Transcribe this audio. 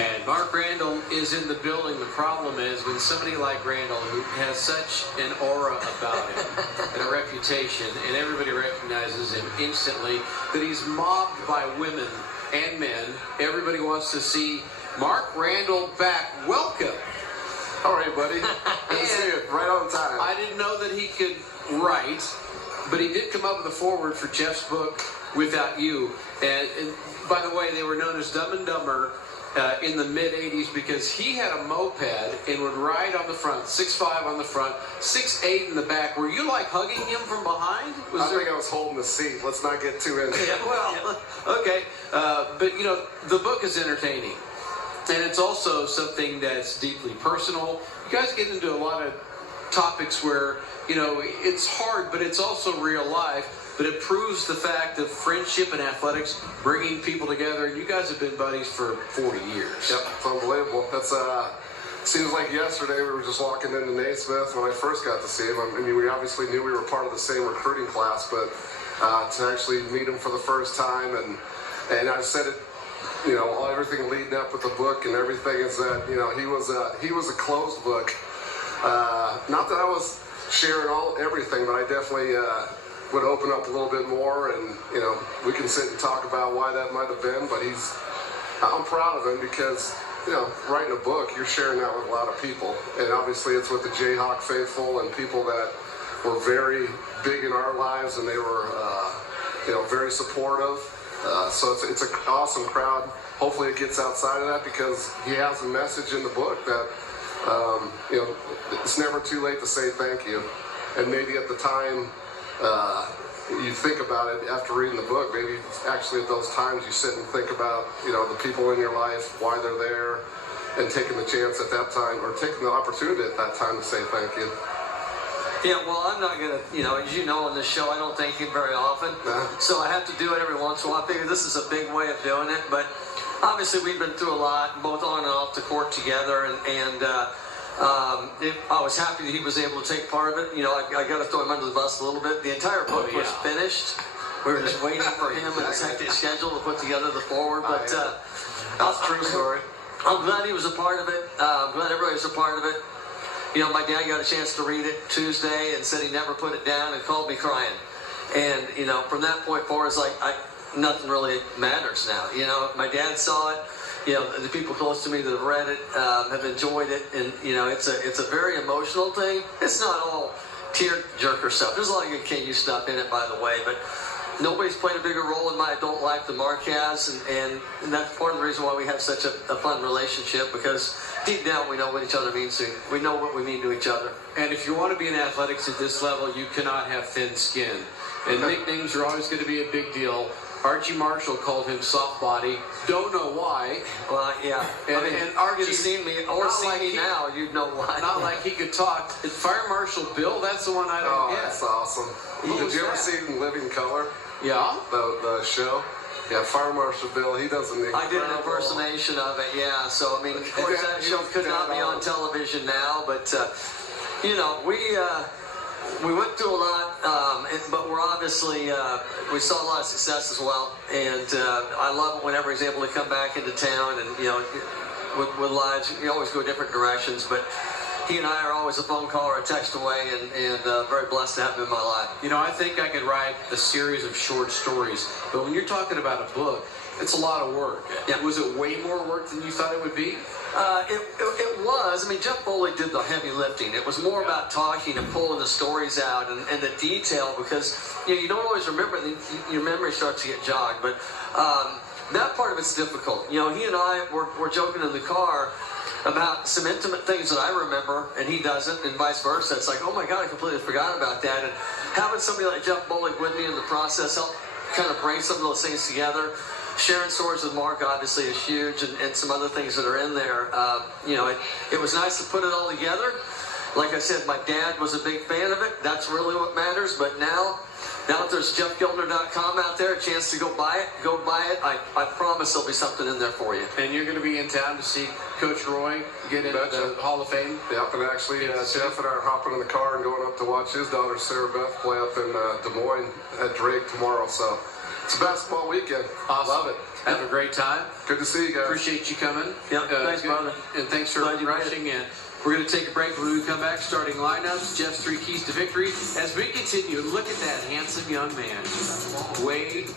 And Mark Randall is in the building. The problem is when somebody like Randall, who has such an aura about him and a reputation, and everybody recognizes him instantly, that he's mobbed by women and men. Everybody wants to see Mark Randall back. Welcome. All right, buddy. Good to see you. Right on time. I didn't know that he could write, but he did come up with a foreword for Jeff's book, Without You. And by the way, they were known as Dumb and Dumber in the mid-'80s because he had a moped and would ride on the front, 6'5" on the front, 6'8" in the back. Were you like hugging him from behind? I think I was holding the seat. Let's not get too into it. Yeah, well, okay. But, you know, the book is entertaining. And it's also something that's deeply personal. You guys get into a lot of topics where, you know, it's hard, but it's also real life. But it proves the fact of friendship and athletics, bringing people together. And you guys have been buddies for 40 years. Yep, it's unbelievable. That's seems like yesterday we were just walking into Naismith when I first got to see him. I mean, we obviously knew we were part of the same recruiting class, but to actually meet him for the first time, and I've said it, you know, everything leading up with the book and everything is that, you know, he was a closed book. Not that I was sharing everything, but I definitely would open up a little bit more, and you know, we can sit and talk about why that might have been. But I'm proud of him because, you know, writing a book, you're sharing that with a lot of people, and obviously it's with the Jayhawk faithful and people that were very big in our lives, and they were, you know, very supportive. So it's an awesome crowd. Hopefully it gets outside of that because he has a message in the book that, you know, it's never too late to say thank you. And maybe at the time you think about it after reading the book, maybe actually at those times you sit and think about, you know, the people in your life, why they're there, and taking the chance at that time, or taking the opportunity at that time to say thank you. Yeah, well, I'm not going to, you know, as you know on this show, I don't thank you very often. So I have to do it every once in a while. I figure this is a big way of doing it. But obviously we've been through a lot, both on and off the court together. And I was happy that he was able to take part of it. You know, I got to throw him under the bus a little bit. The entire book was finished. We were just waiting for him and his hectic schedule to put together the forward. But that's a true story. I'm glad he was a part of it. I'm glad everybody was a part of it. You know, my dad got a chance to read it Tuesday and said he never put it down and called me crying. And, you know, from that point forward, it's like nothing really matters now. You know, my dad saw it. You know, the people close to me that have read it have enjoyed it. And, you know, it's a very emotional thing. It's not all tear-jerker stuff. There's a lot of good KU stuff in it, by the way. But nobody's played a bigger role in my adult life than Mark has. And that's part of the reason why we have such a fun relationship, because deep down we know what each other means to. We know what we mean to each other. And if you want to be in athletics at this level, you cannot have thin skin. And nicknames are always going to be a big deal. Archie Marshall called him soft body. Don't know why. Well, yeah. And Archie, you've seen me now, you'd know why. Not like he could talk. Fire Marshal Bill, that's the one I don't get. That's awesome. Did you ever see Living Color? Yeah. The show? Yeah, Fire Marshal Bill, he does an incredible... I did an impersonation of it, yeah. So, I mean, of course, that show could not be on television now, but, you know, we went through a lot, but we're obviously, we saw a lot of success as well. And I love it whenever he's able to come back into town and, you know, with lives, you always go different directions, but he and I are always a phone call or a text away, and very blessed to have him in my life. You know, I think I could write a series of short stories, but when you're talking about a book, it's a lot of work. Yeah. Was it way more work than you thought it would be? It was. I mean, Jeff Foley did the heavy lifting. It was more about talking and pulling the stories out and the detail, because you know, you don't always remember. Your memory starts to get jogged, but that part of it's difficult. You know, he and I were joking in the car about some intimate things that I remember and he doesn't, and vice versa. It's like, oh my God, I completely forgot about that. And having somebody like Jeff Foley with me in the process helped kind of bring some of those things together. Sharing stories with Mark obviously is huge, and some other things that are in there. You know, it was nice to put it all together. Like I said, my dad was a big fan of it. That's really what matters. But now that there's jeffgueldner.com out there, a chance to go buy it. I promise there'll be something in there for you. And you're going to be in town to see Coach Roy get into the Hall of Fame? Yep, and actually Jeff and I are hopping in the car and going up to watch his daughter Sarah Beth play up in Des Moines at Drake tomorrow. So It's a basketball weekend. Awesome. Love it. Have a great time. Good to see you guys. Appreciate you coming. Yeah, thanks, good. brother. And thanks for Glad you made rushing in. We're going to take a break. When we come back, starting lineups, Jeff's 3 keys to victory. As we continue, look at that handsome young man, Wade